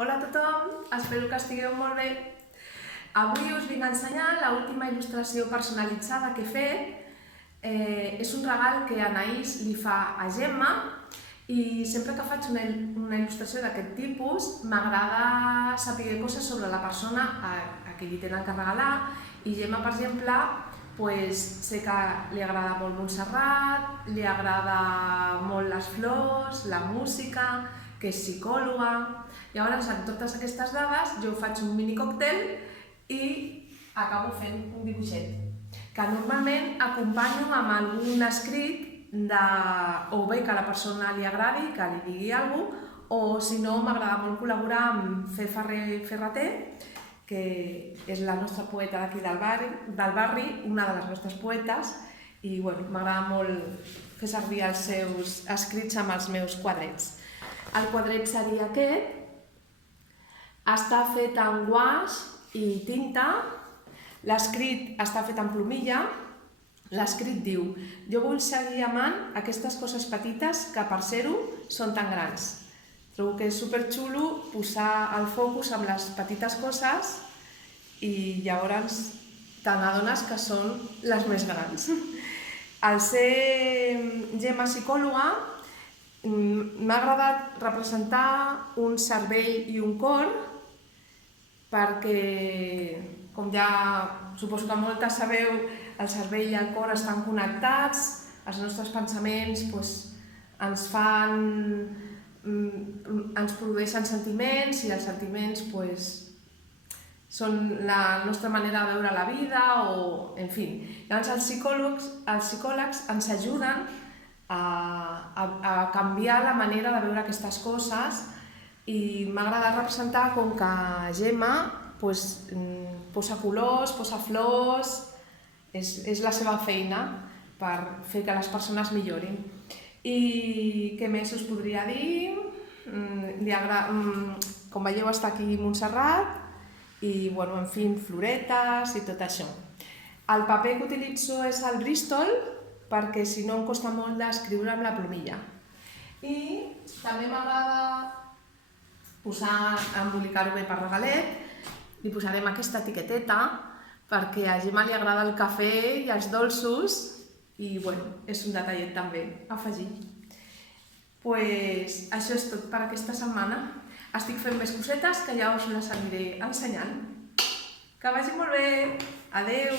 Hola a tothom, espero que estigueu molt bé. Avui us vinc a ensenyar l'última il·lustració personalitzada que he fet. És un regal que Anaïs li fa a Gemma i sempre que faig una il·lustració d'aquest tipus m'agrada saber coses sobre la persona a qui li tenen que regalar. I Gemma, per exemple, sé que li agrada molt Montserrat, li agrada molt les flors, la música, que és psicòloga. Llavors, amb totes aquestes dades, jo faig un mini còctel i acabo fent un dibuixet, que normalment acompanyo amb algun escrit o bé que a la persona li agradi, que li digui alguna cosa, o si no, m'agrada molt col·laborar amb Fe Ferrater, que és la nostra poeta d'aquí del barri, una de les nostres poetes, i m'agrada molt fer servir els seus escrits amb els meus quadrets. El quadret seria aquest, està fet en guaix i tinta, l'escrit està fet en plomilla, l'escrit diu: jo vull seguir amant aquestes coses petites que per ser-ho són tan grans. Trobo que és superxulo posar el focus en les petites coses i llavors te n'adones que són les més grans. Al ser Gemma psicòloga, m'ha agradat representar un cervell i un cor perquè, com ja suposo que moltes sabeu, el cervell i el cor estan connectats, els nostres pensaments ens produeixen sentiments i els sentiments són la nostra manera de veure la vida o, en fi. Llavors els psicòlegs ens ajuden a canviar la manera de veure aquestes coses i m'ha agradat representar com que Gemma posa colors, posa flors, és la seva feina per fer que les persones millorin. I què més us podria dir? Com veieu, està aquí Montserrat i, en fi, floretes i tot això. El paper que utilitzo és el Bristol perquè si no em costa molt d'escriure amb la plomilla. I també m'agrada embolicar-ho bé per regalet. Li posarem aquesta etiqueteta perquè a Gemma li agrada el cafè i els dolços i és un detallet també a afegir. Això és tot per aquesta setmana. Estic fent més cosetes que ja us les aniré ensenyant. Que vagi molt bé! Adeu!